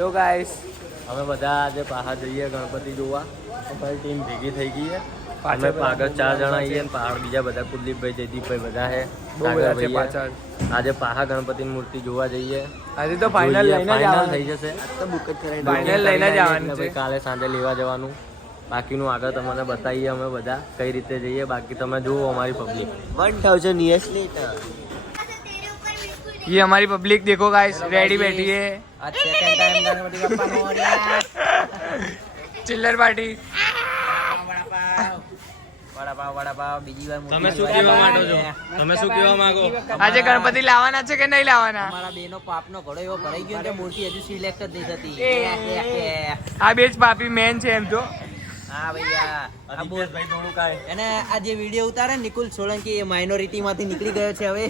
Hello guys, અમે બધા આજે પાછા જઈએ ગણપતિ જોવા. અમારી ટીમ ભેગી થઈ ગઈ છે. અમે પાછળ 4 જણા આવીએ ને પાછળ બીજા બધા કુલદીપભાઈ, જયદીપભાઈ બધા છે. આજે પાછા ગણપતિની મૂર્તિ જોવા જઈએ. આજે તો ફાઇનલ થઈ જશે. તો બુક જ કરાવી ફાઇનલ લઈને જવાનું છે. કાલે સાંજે લેવા જવાનું. બાકીનું આગળ તમને બતાવીએ અમે બધા કઈ રીતે જઈએ. બાકી તમે જુઓ અમારી પબ્લિક 1000 years later. ये हमारी पब्लिक देखो गाइस, रेडी बैठी है. आज सेकंड टाइम गणपति बप्पा मोरया. चिल्लर पार्टी. વડાપાવ બીજી વાર. તમે શું કહેવા માંગો છો? તમે શું કહેવા માંગો? આજે ગણપતિ લાવવાના છે કે નહીં લાવવાના? અમારા બેનો પાપનો ઘડો એવો ભરાઈ ગયો કે મૂર્તિ હજુ સિલેક્ટ જ નહીં થતી. આ બે જ પાપી મેન છે એમ તો. હા ભૈયા, ભાઈ થોડું કાય એને આ જે વિડિયો ઉતારે નિકુલ સોલંકી એ માઇનોરિટી માંથી નીકળી ગયો છે હવે.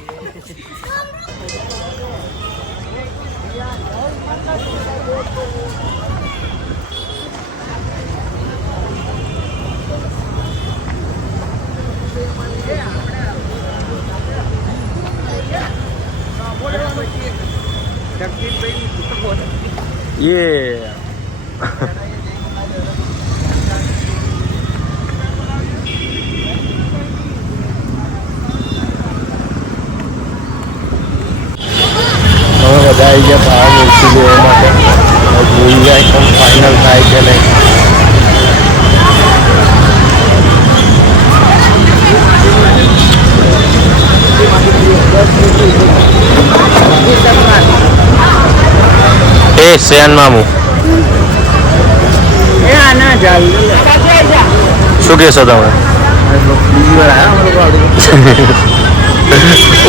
ये બધા આવી ગયા બહાર મૂર્તિ લેવા માટે. જોઈ જાય એકદમ ફાઇનલ થાય કે નહીં. એ સેન મામુ શું કહેશો તમે?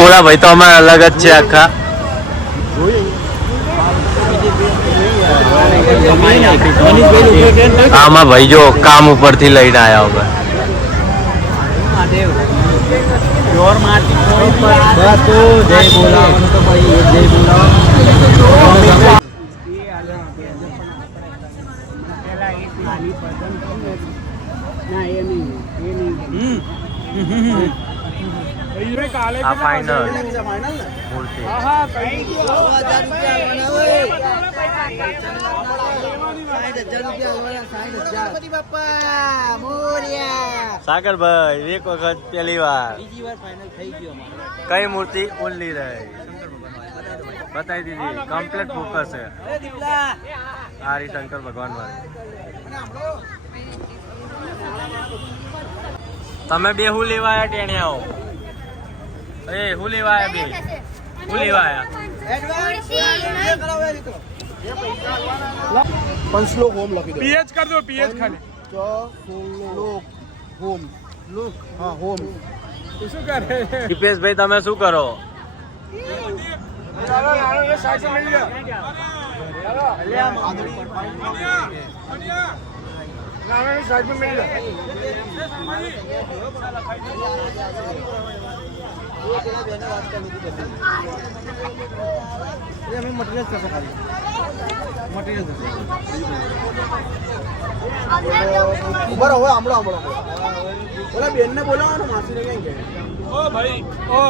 ઓલા ભાઈ તો અમારે અલગ જ છે આખા. આમાં ભાઈ જો કામ ઉપરથી લઈને આવ્યા હવે. આ ફાઇનલ મૂર્તિ સાગરભાઈ એક વખત પહેલી વાર. બીજી વાર ફાઇનલ થઈ ગયો. કઈ મૂર્તિ? ઓલી રહી બતાવી દીધી. કમ્પ્લીટ ફોકસ છે. આ રી શંકર ભગવાન વાળી. તમે બે હું લેવા આવ્યા ટેણિયાઓ? એ હું લેવા આવ્યા બે? હું લેવા આવ્યા? પંચલોક હોમ લખી દો. पीएच कर दो, पीएच खाली. પંચલોક હોમ. લોક હા હોમ. तो શું કરે? દીપેશભાઈ તમે શું કરો? મટીરિયલ કરશે ખાલી. મટીરિયલ થશે. ઉભા રહો હમણાં. ઓલા બેન ને બોલાવો ને, માસી ને ક્યાં ગયા? ओ भाई ओ